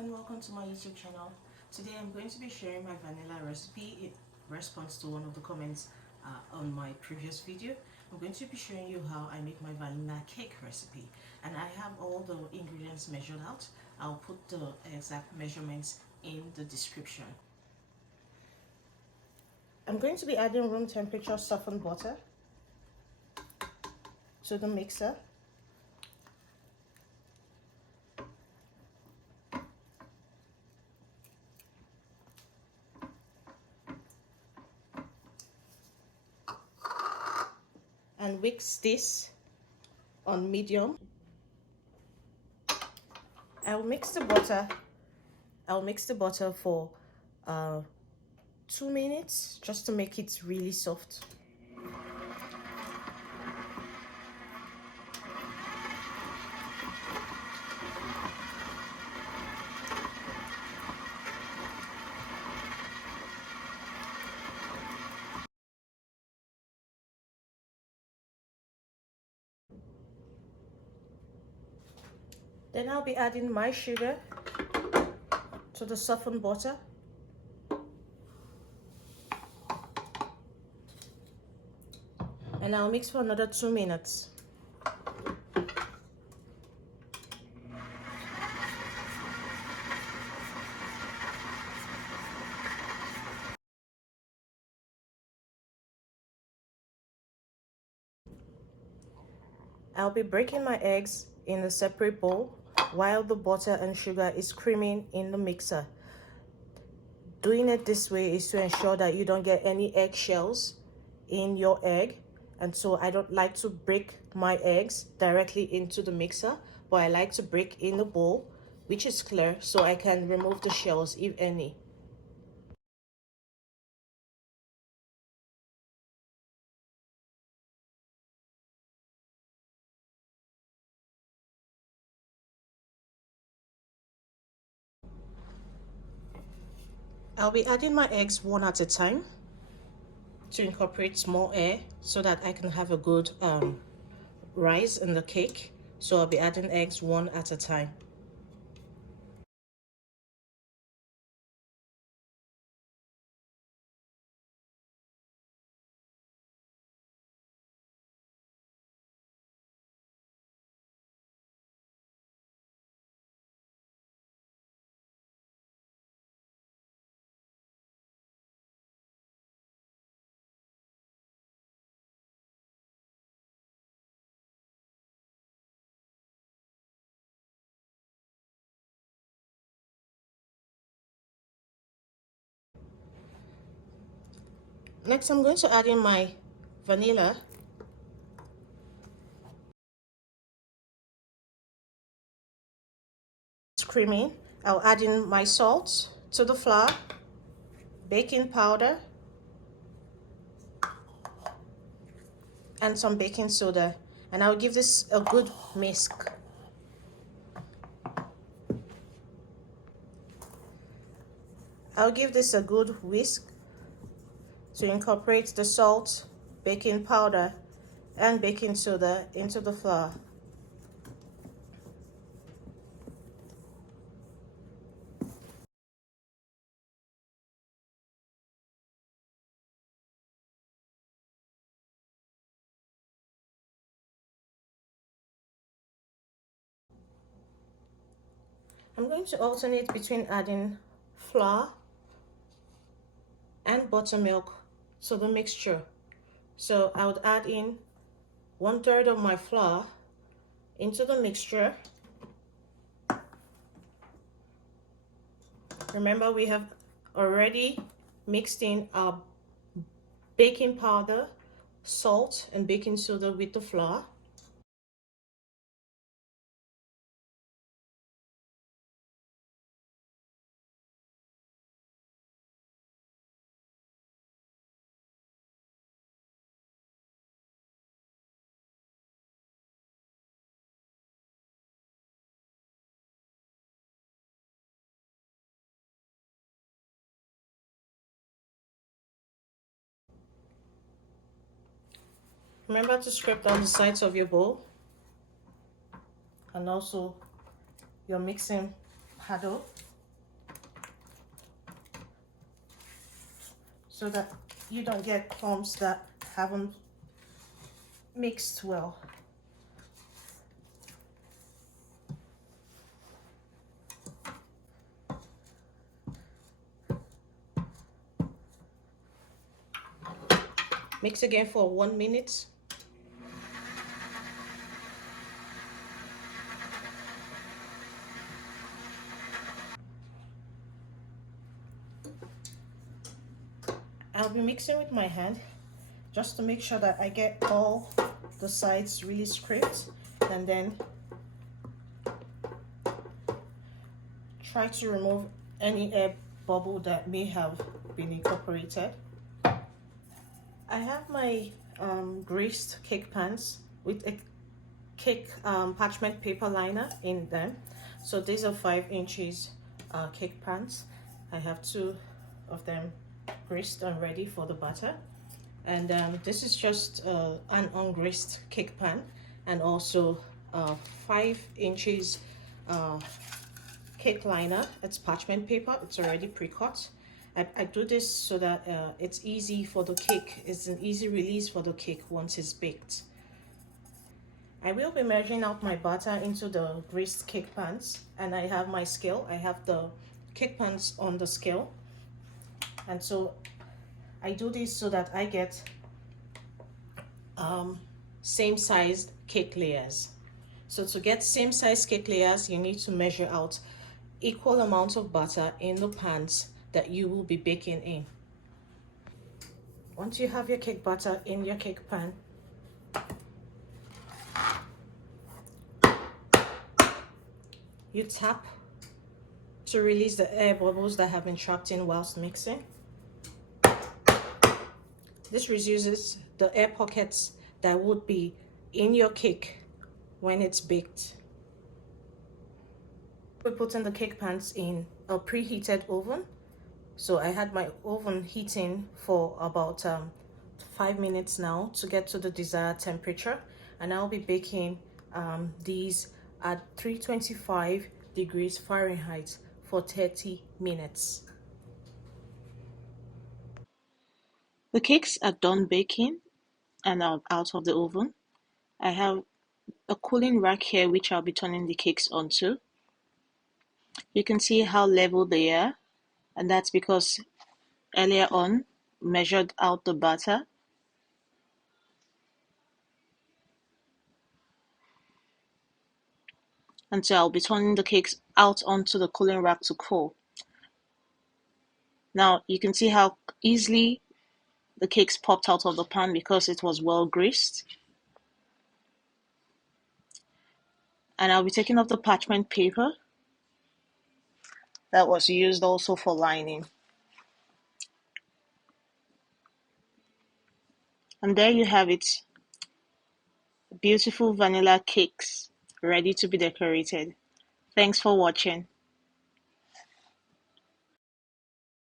and welcome to my YouTube channel. Today I'm going to be sharing my vanilla recipe in response to one of the comments on my previous video. I'm going to be showing you how I make my vanilla cake recipe, and I have all the ingredients measured out. I'll put the exact measurements in the description. I'm going to be adding room temperature softened butter to the mixer. And whisk this on medium. I'll mix the butter for 2 minutes just to make it really soft. Then I'll be adding my sugar to the softened butter. And I'll mix for another 2 minutes. I'll be breaking my eggs in a separate bowl while the butter and sugar is creaming in the mixer. Doing it this way is to ensure that you don't get any eggshells in your egg. And so I don't like to break my eggs directly into the mixer, but I like to break in the bowl, which is clear, so I can remove the shells if any. I'll be adding my eggs one at a time to incorporate more air so that I can have a good rise in the cake. So I'll be adding eggs one at a time. Next, I'm going to add in my vanilla. Creaming. I'll add in my salt to the flour, baking powder, and some baking soda. And I'll give this a good whisk. I'll give this a good whisk to incorporate the salt, baking powder, and baking soda into the flour. I'm going to alternate between adding flour and buttermilk to the mixture. So I would add in 1/3 of my flour into the mixture. Remember, we have already mixed in our baking powder, salt, and baking soda with the flour. Remember to scrape down the sides of your bowl and also your mixing paddle. so that you don't get clumps that haven't mixed well. Mix again for 1 minute. I'll be mixing with my hand just to make sure that I get all the sides really scraped, and then try to remove any air bubble that may have been incorporated. I have my greased cake pans with a cake parchment paper liner in them. So these are 5 inches cake pans. I have 2 of them greased and ready for the batter. And this is just an ungreased cake pan, and also 5 inches cake liner. It's parchment paper, it's already pre-cut. I do this so that it's easy for the cake. It's an easy release for the cake once it's baked. I will be measuring out my batter into the greased cake pans, and I have my scale. I have the cake pans on the scale, and so I do this so that I get same sized cake layers. So to get same size cake layers, you need to measure out equal amounts of butter in the pans that you will be baking in. Once you have your cake batter in your cake pan, you tap to release the air bubbles that have been trapped in whilst mixing. This reduces the air pockets that would be in your cake when it's baked. We're putting the cake pans in a preheated oven. So I had my oven heating for about 5 minutes now to get to the desired temperature, and I'll be baking these at 325 degrees Fahrenheit for 30 minutes. The cakes are done baking and are out of the oven. I have a cooling rack here which I'll be turning the cakes onto. You can see how level they are, and that's because earlier on measured out the batter. And so I'll be turning the cakes out onto the cooling rack to cool. Now you can see how easily the cakes popped out of the pan because it was well greased. And I'll be taking off the parchment paper that was used also for lining. And there you have it, beautiful vanilla cakes ready to be decorated. Thanks for watching.